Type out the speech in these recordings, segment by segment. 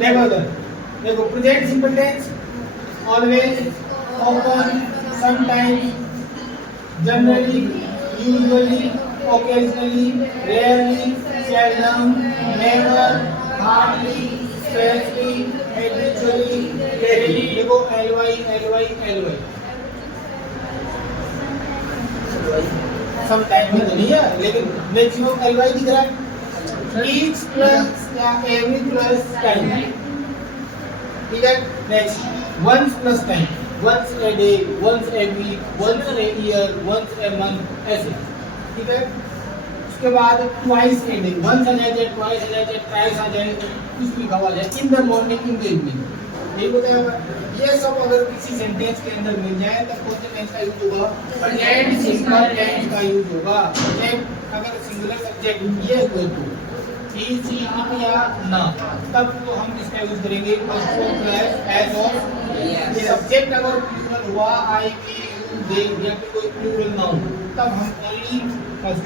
देखो इधर, देखो present simple tense always, often, sometimes, generally, usually, occasionally, rarely, seldom, never, hardly, scarcely, habitually, rarely. देखो ly sometime में तो नहीं है, लेकिन मैक्सिमम ly दिख रहा है। each प्लस या every प्लस टाइम, ठीक है। Next once plus time, once a day, once a week, once a year, once a month, ऐसे, ठीक है। उसके बाद ट्वाइस ए डे, वंस आ जाए, ट्वाइस आ जाए, ट्राइस आ जाए, कुछ भी हुआ जाए, in the morning, in the evening, ये बताया हुआ। ये सब अगर किसी सेंटेंस के अंदर मिल जाए तब कौन से टेंस का यूज होगा? प्रेजेंट सिंपल टेंस का यूज होगा। अगर सिंगुलर सब्जेक्ट ये हुए तो ही, सी, हम या ना, तब तो हम इसका यूज करेंगे first form plus as of. ये सब्जेक्ट अगर प्लूरल हुआ, आई, वी, यू, दे या फिर कोई प्लूरल नाउन, तब हम ओनली फर्स्ट।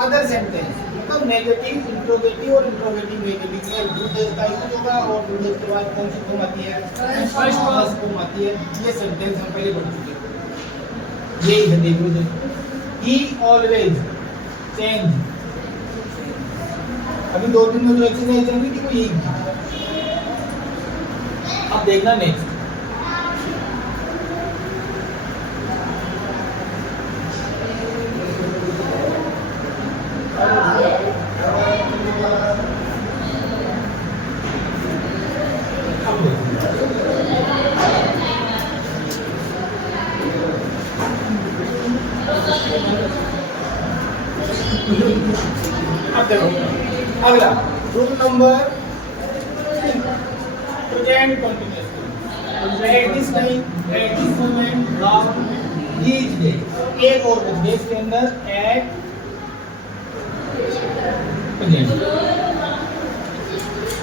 अदर सेंटेंस मतलब नेगेटिव, इंट्रोगेटिव और इंट्रोगेटिव नेगेटिव में डूडेज का यूज होगा, और डूडेज के बाद कौन सी फॉर्म आती है? फर्स्ट फॉर्म आती है। ये सेंटेंस हम पहले पढ़ चुके हैं। यही है, देखो इधर, ही ऑलवेज चेंज। अभी 2 दिन में जो एक्सरसाइज चल रही थी वो यही। अब देखना नेक्स्ट, अब देखो अगला rule number present continuous, at this time, at this moment, now, each day. एक और देश के अंदर एट प्रेजेंट,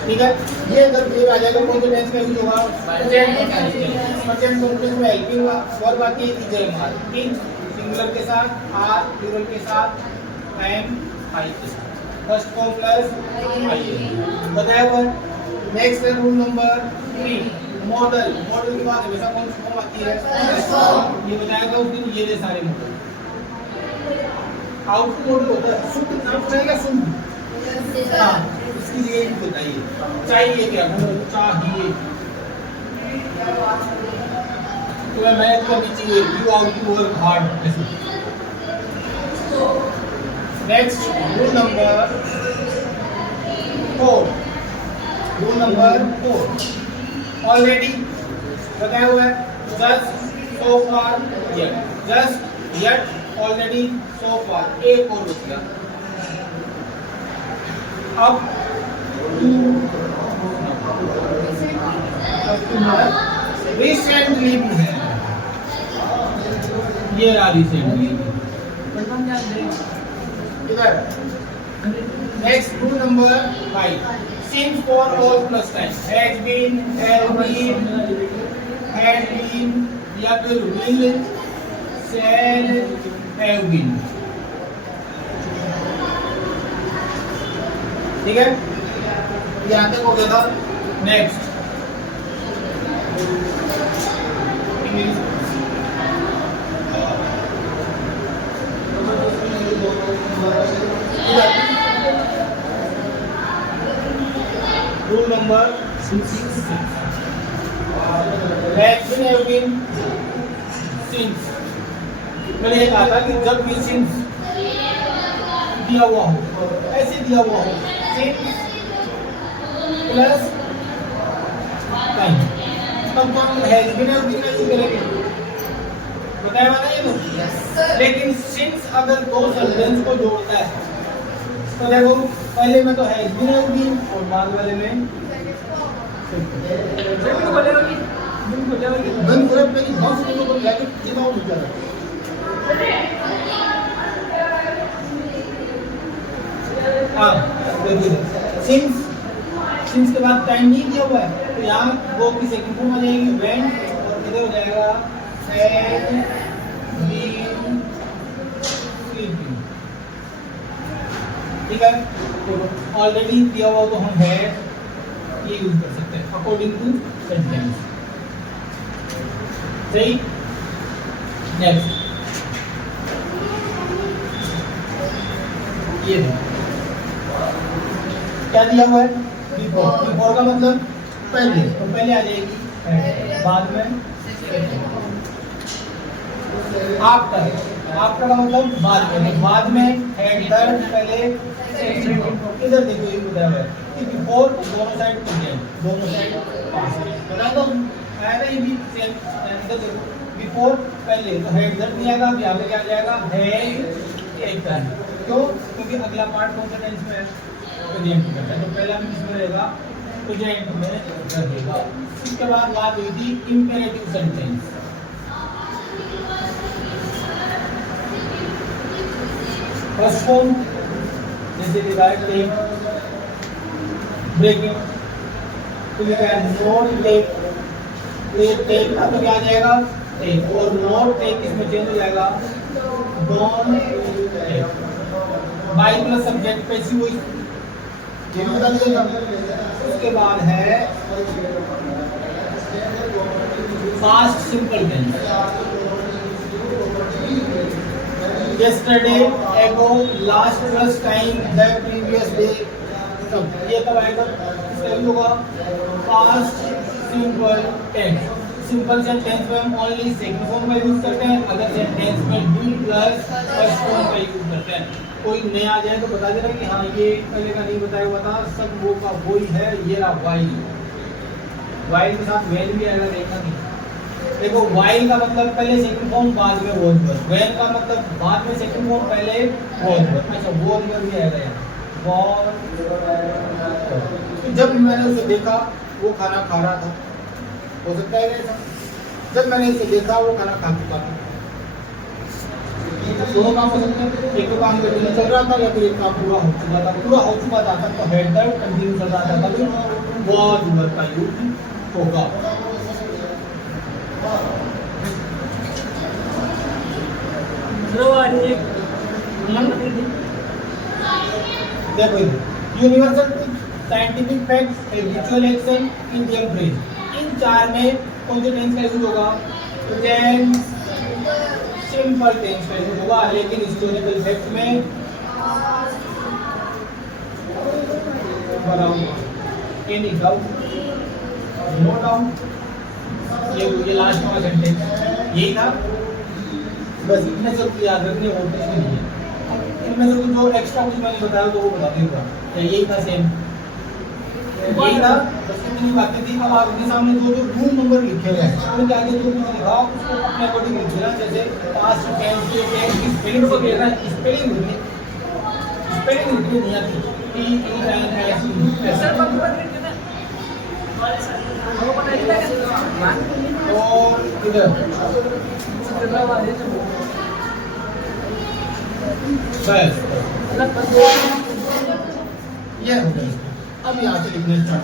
ठीक है। ये अगर फिर आ जाएगा कौन से टेंस का यूज होगा? Present continuous. प्रेजेंट कंटिन्यूअस में हेल्पिंग वर्ब आती है इज एम आर, सिंगुलर के साथ, आर प्लूरल के साथ, एम आई के साथ, फर्स्ट फॉर्म प्लस आई, बताया हुआ। नेक्स्ट है रूल नंबर 3, मॉडल। मॉडल के बाद हमेशा कौन सी फॉर्म आती है? ये बताया था उस दिन, ये दे सारे मॉडल। आउटपुट मॉडल होता है, शुद्ध नाम रहेगा, शुद्ध। हाँ, इसकी जगह भी बताइए, चाहिए क्या? चाहिए तो मैं तो चाहिए, you out to work hard. Next rule number 4, rule number 4 already बताया हुआ है, just, so far, yet, just, yet, already, so far, एक और रुक गया। अब रिसेंटली भी है, ये रहा रिसेंटली इधर। Next rule number 5, since for all plus time, has been, have been, had been या फिर विल, शैल, हैव बीन, ठीक है। यहाँ तक हो गया था। Next English, rule number 6, since. मैंने ये कहा था कि जब भी सिंस दिया हुआ हो, ऐसे दिया हुआ हो, सिंस प्लस टाइम, तब हम हैज बीन और बीन यूज करेंगे, बताया हुआ ये तो। लेकिन सिंस अगर दो सेंटेंस को जोड़ता है तो देखो, पहले में तो हैज बीन और बीन, और बाद वाले में बंद पूरा मेरी बहुत से लोगों को जाके दिमाग उठ जाता है। हाँ, सिंस, सिंस के बाद टाइम नहीं दिया हुआ है, तो यहाँ वो की सेकंड फॉर्म आ जाएगी व्हेन, और इधर हो जाएगा हैड बीन स्लीपिंग, ठीक है। ऑलरेडी दिया हुआ तो हम हैड, ये यूज कर सकते हैं अकॉर्डिंग टू सेंटेंस। सही। नेक्स्ट ये क्या दिया हुआ है? बिफोर। बिफोर का मतलब पहले, तो पहले आ जाएगी, बाद में आफ्टर। आफ्टर का मतलब बाद में, बाद में हेडर पहले। इधर देखो ये बताया हुआ है कि बिफोर दोनों साइड प्रेजेंट, दोनों साइड पास्ट बना दो। आया ना ये भी सेम। इधर देखो बिफोर पहले तो हेडर नहीं आएगा, अभी आगे क्या जाएगा? हेडर। क्यों? क्योंकि अगला पार्ट कौन सा टेंस में है? प्रेजेंट में है, तो पहला में किसमें रहेगा? प्रेजेंट में रहेगा। इसके बाद बात हुई थी इंपेरेटिव सेंटेंस। फर्स्ट फॉर्म जैसे डिवाइड टेक, ब्रेकिंग, तो ये क्या है? Not take. टेक का तो क्या आ जाएगा? टेक। और नॉट टेक इसमें चेंज हो जाएगा, don't take. By plus subject passive voice, ये भी बता देगा। उसके बाद है past simple tense. Yesterday, ago, last plus time, the previous day, सब ये कब आएगा? इसका यूज होगा past simple tense. Simple sentence में हम ओनली सेकंड फॉर्म का यूज करते हैं, अदर सेंटेंस में डू प्लस फर्स्ट फॉर्म का यूज करते हैं। कोई नया आ जाए तो बता देना कि हाँ ये पहले का नहीं बताया हुआ था, सब वो का वही है। ये रहा वाइल, वाइल के साथ वेल भी आएगा, देखना नहीं। देखो वाइल का मतलब पहले सेकंड फॉर्म बाद में वॉज वर्ब, व्हेन का मतलब बाद में सेकंड फॉर्म पहले वॉज वर्ब। अच्छा वॉज वर्ब भी आएगा यहाँ, वॉज। तो जब मैंने उसे देखा वो खाना खा रहा था, हो सकता है ऐसा। जब मैंने उसे देखा वो खाना खा चुका था। दोनों काम हो सकते हैं, एक तो काम कंटिन्यू चल रहा था या फिर एक काम पूरा हो चुका था। पूरा हो चुका था तब तो हेडर कंटिन्यू चल रहा था, तभी वॉज वर्ब का यूज होगा। देखो universal scientific facts, habitual action, Indian phrase. इन चार में कौन से टेंस का यूज होगा? प्रेजेंट सिंपल टेंस का यूज होगा। लेकिन हिस्टोरिकल फैक्ट में एनी डाउट, नो डाउट, ये लास्ट वाला सेंटेंस यही था। बस इतने सब याद रखने और कुछ नहीं है। इनमें से कुछ जो एक्स्ट्रा कुछ मैंने बताया तो वो बता दूंगा। यही था सेम, यही था। बस इतनी बातें थी। अब आपके सामने जो जो रूल नंबर लिखे हुए हैं उनके आगे जो कुछ लिखा उसको अपने अकॉर्डिंग लिख देना। जैसे पास्ट टेंस के टेंस की स्पेलिंग को कहना, स्पेलिंग लिखनी नहीं आती। टी ई एन एस और इधर बस ये हो गया। अब यहाँ से लिखने स्टार्ट